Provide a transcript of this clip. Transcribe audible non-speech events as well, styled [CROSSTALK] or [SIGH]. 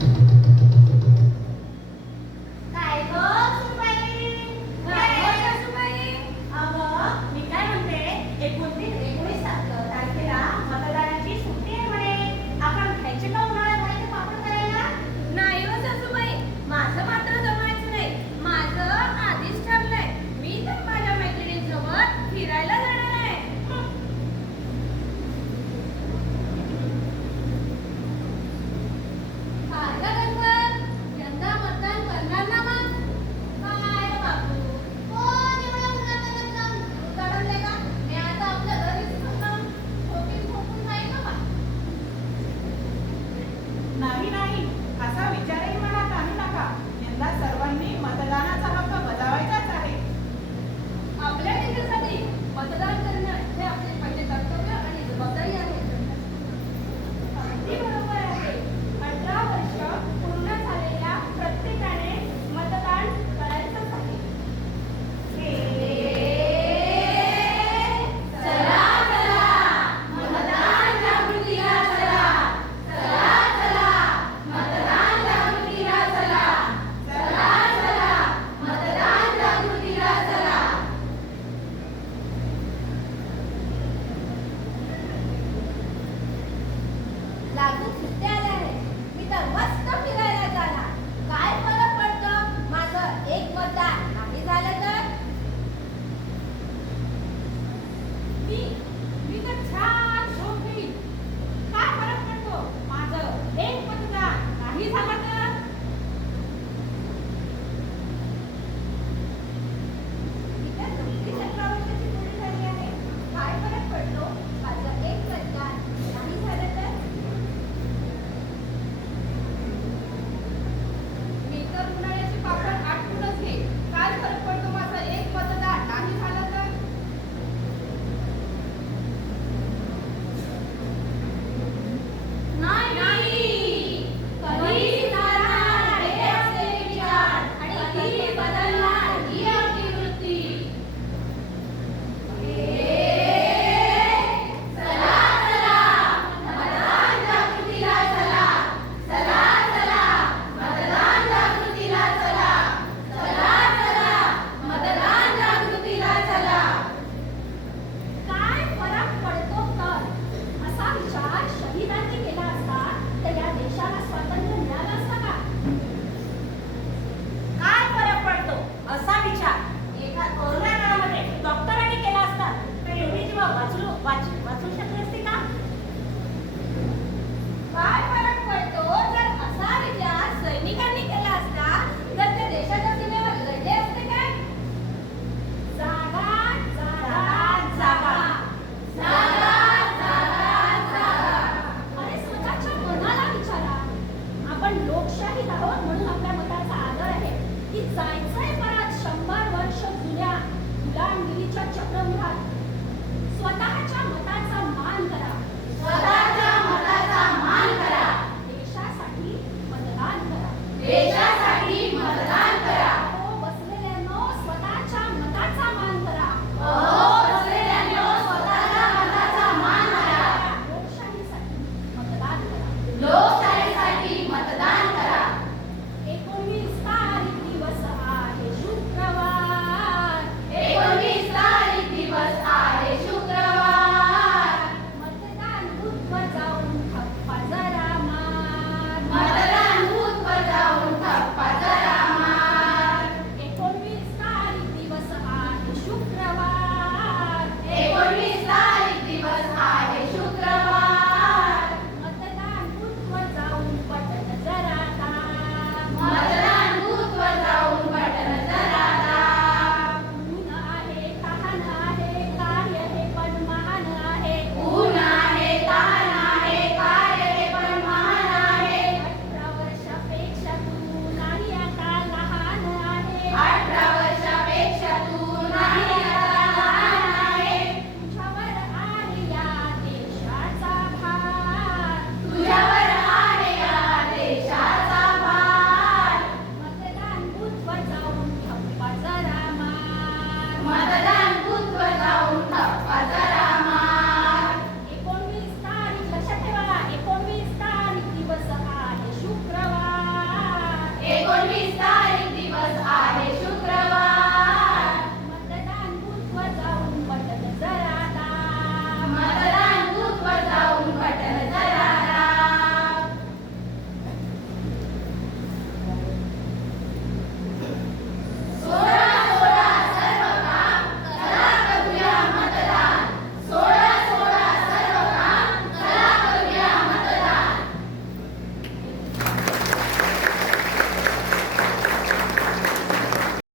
Thank [LAUGHS] you.